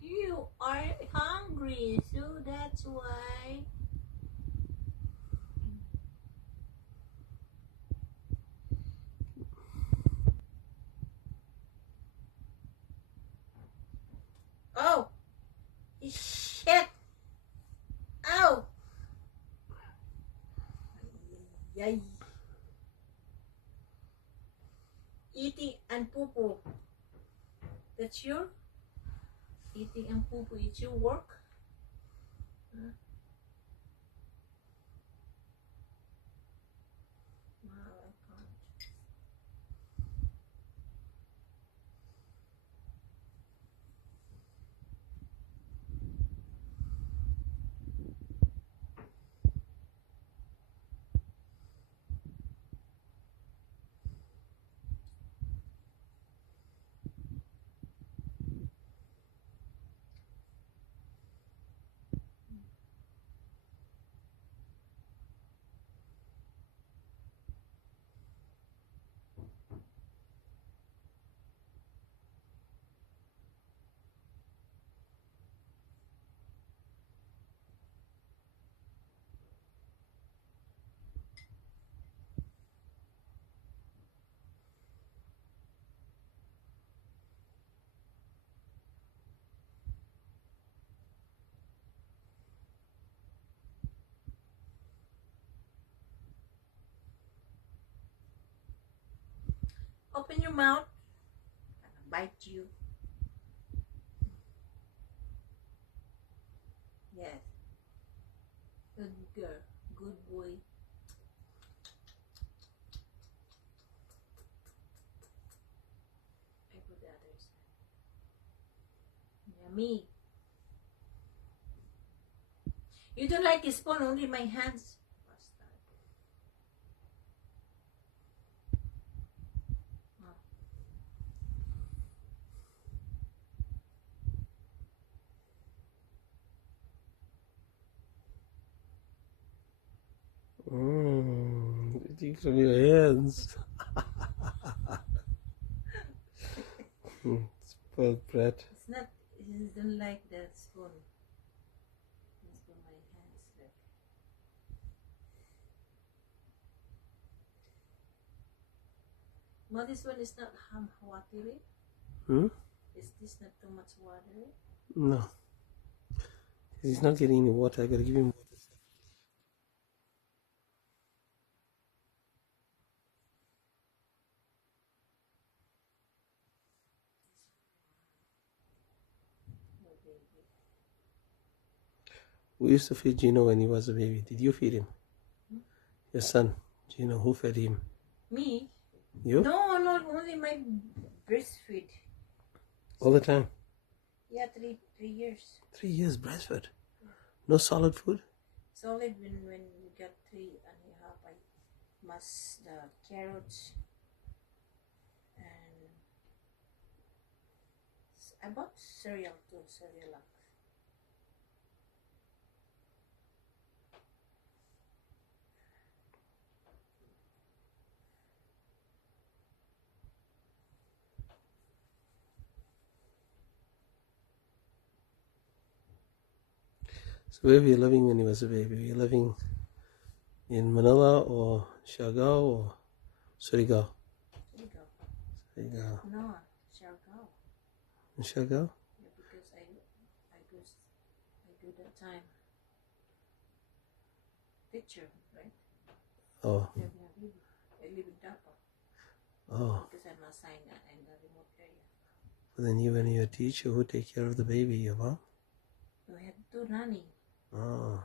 You are hungry, so that's why. Oh, shit! Ow! Yay! Eating and poo-poo. That's your eating and poo-poo. It's your work. Huh? No, I can't. Open your mouth. I'll bite you. Yes. Good girl. Good boy. I put the other side. Yummy. You don't like a spoon, only my hands. Bastard. Eating from your hands. Spoiled brat. It's not, he don't like the spoon. It's for my hands. Like. But this one is not watery. Is this not too much watery? No. He's not getting any water. I gotta give him water. No, baby. We used to feed Gino when he was a baby. Did you feed him? Your son, Gino, who fed him? Me? You? No, only my breastfeed. All the time? Yeah, 3 years. 3 years breastfed? No solid food? Solid when you got 3.5, I must the carrots and I bought cereal too, cereal. So where were you living when he was a baby? Were you living in Manila or Siargao or Surigao? Surigao. No, Siargao. In Siargao? Yeah, because I do that time teacher, right? Oh. Yeah, I live in Dapa. Oh. Because I'm assigned in the remote area. So then you and your teacher who take care of the baby, your mom? We had 2 nanny. Oh.